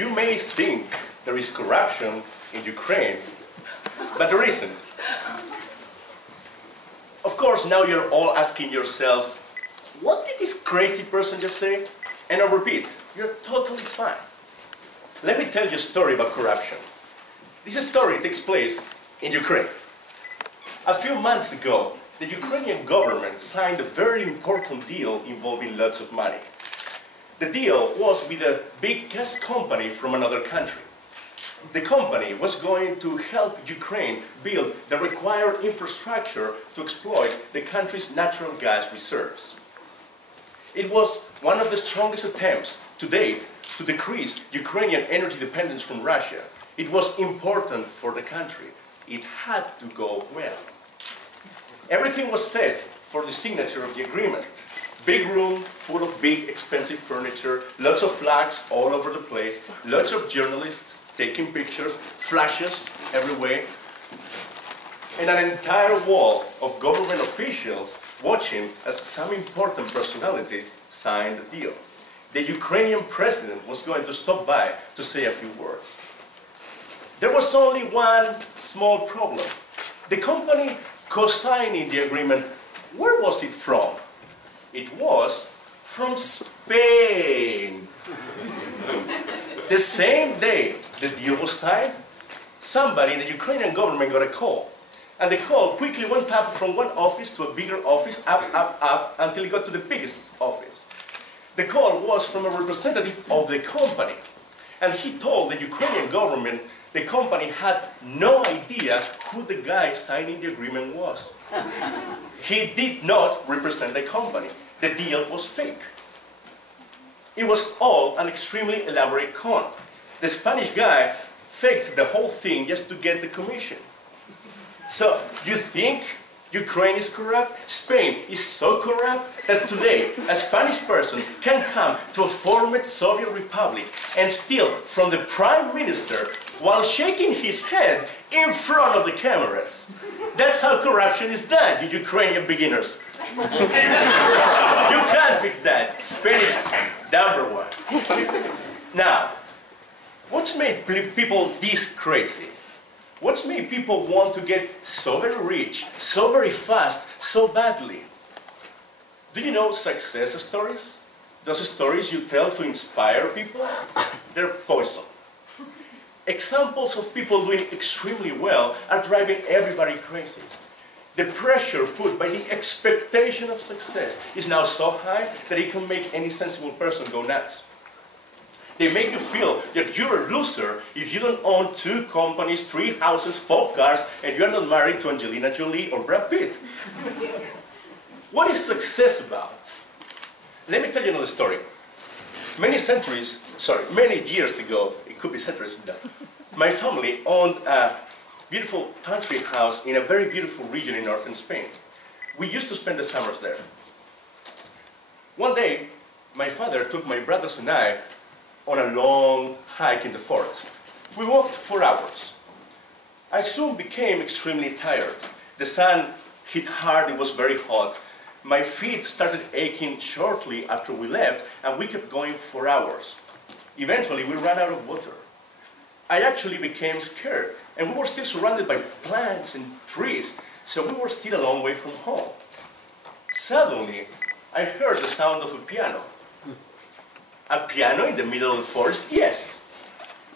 You may think there is corruption in Ukraine, but there isn't. Of course, now you're all asking yourselves, what did this crazy person just say? And I'll repeat, you're totally fine. Let me tell you a story about corruption. This story takes place in Ukraine. A few months ago, the Ukrainian government signed a very important deal involving lots of money. The deal was with a big gas company from another country. The company was going to help Ukraine build the required infrastructure to exploit the country's natural gas reserves. It was one of the strongest attempts to date to decrease Ukrainian energy dependence from Russia. It was important for the country. It had to go well. Everything was set for the signature of the agreement. Big room full of big expensive furniture, lots of flags all over the place, lots of journalists taking pictures, flashes everywhere, and an entire wall of government officials watching as some important personality signed the deal. The Ukrainian president was going to stop by to say a few words. There was only one small problem. The company co-signing the agreement, where was it from? It was from Spain. The same day the deal was signed, somebody in the Ukrainian government got a call. And the call quickly went up from one office to a bigger office, up, until it got to the biggest office. The call was from a representative of the company. And he told the Ukrainian government the company had no idea who the guy signing the agreement was. He did not represent the company. The deal was fake. It was all an extremely elaborate con. The Spanish guy faked the whole thing just to get the commission. So, you think Ukraine is corrupt? Spain is so corrupt that today a Spanish person can come to a former Soviet republic and steal from the prime minister while shaking his head in front of the cameras. That's how corruption is done, you Ukrainian beginners. You can't beat that. Spain is #1. Now, what's made people this crazy? What's made people want to get so very rich, so very fast, so badly? Do you know success stories? Those stories you tell to inspire people? They're poison. Examples of people doing extremely well are driving everybody crazy. The pressure put by the expectation of success is now so high that it can make any sensible person go nuts. They make you feel that you're a loser if you don't own 2 companies, 3 houses, 4 cars, and you're not married to Angelina Jolie or Brad Pitt. What is success about? Let me tell you another story. Many years ago, it could be centuries now, my family owned a beautiful country house in a very beautiful region in northern Spain. We used to spend the summers there. One day, my father took my brothers and I on a long hike in the forest. We walked for hours. I soon became extremely tired. The sun hit hard, it was very hot. My feet started aching shortly after we left, and we kept going for hours. Eventually, we ran out of water. I actually became scared, and we were still surrounded by plants and trees, so we were still a long way from home. Suddenly, I heard the sound of a piano. A piano in the middle of the forest? Yes.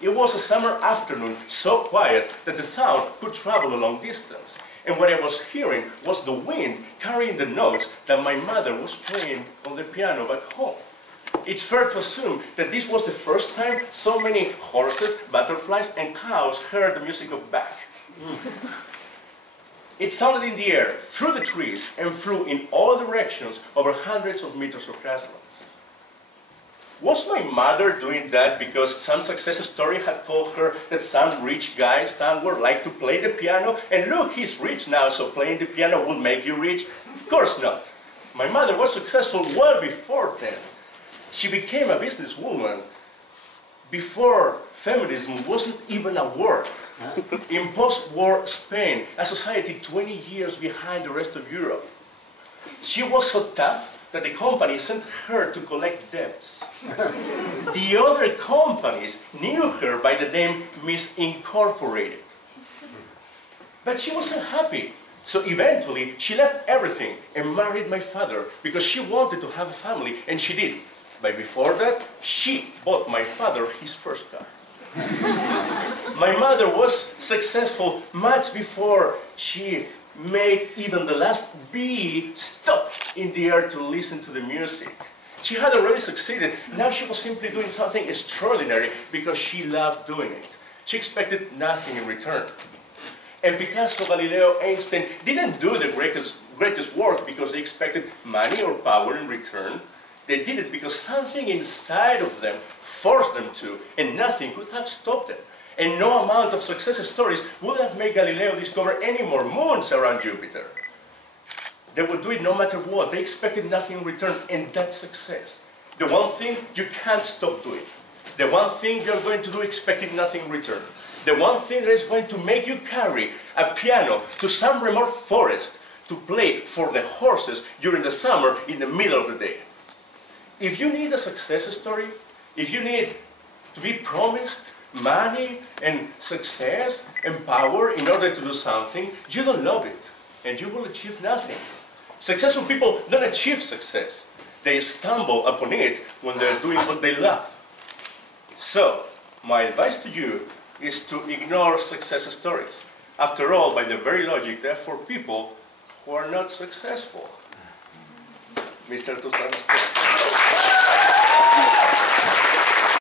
It was a summer afternoon, so quiet that the sound could travel a long distance. And what I was hearing was the wind carrying the notes that my mother was playing on the piano back home. It's fair to assume that this was the first time so many horses, butterflies, and cows heard the music of Bach. It sounded in the air, through the trees, and flew in all directions over hundreds of meters of grasslands. Was my mother doing that because some success story had told her that some rich guy somewhere liked to play the piano, and look, he's rich now, so playing the piano will make you rich? Of course not. My mother was successful well before then. She became a businesswoman before feminism wasn't even a word. In post-war Spain, a society 20 years behind the rest of Europe. She was so tough that the company sent her to collect debts. The other companies knew her by the name Miss Incorporated. But she wasn't happy. So eventually, she left everything and married my father because she wanted to have a family, and she did. But before that, she bought my father his first car. My mother was successful much before she made even the last bee stop in the air to listen to the music. She had already succeeded. Now she was simply doing something extraordinary because she loved doing it. She expected nothing in return. And Picasso, Galileo, Einstein didn't do the greatest work because they expected money or power in return. They did it because something inside of them forced them to, and nothing could have stopped them. And no amount of success stories would have made Galileo discover any more moons around Jupiter. They would do it no matter what. They expected nothing in return, and that's success. The one thing you can't stop doing. The one thing you're going to do expecting nothing in return. The one thing that is going to make you carry a piano to some remote forest to play for the horses during the summer in the middle of the day. If you need a success story, if you need to be promised money and success and power in order to do something, you don't love it, and you will achieve nothing. Successful people don't achieve success. They stumble upon it when they're doing what they love. So, my advice to you is to ignore success stories. After all, by the very logic, they're for people who are not successful. Mr. Toastmasters.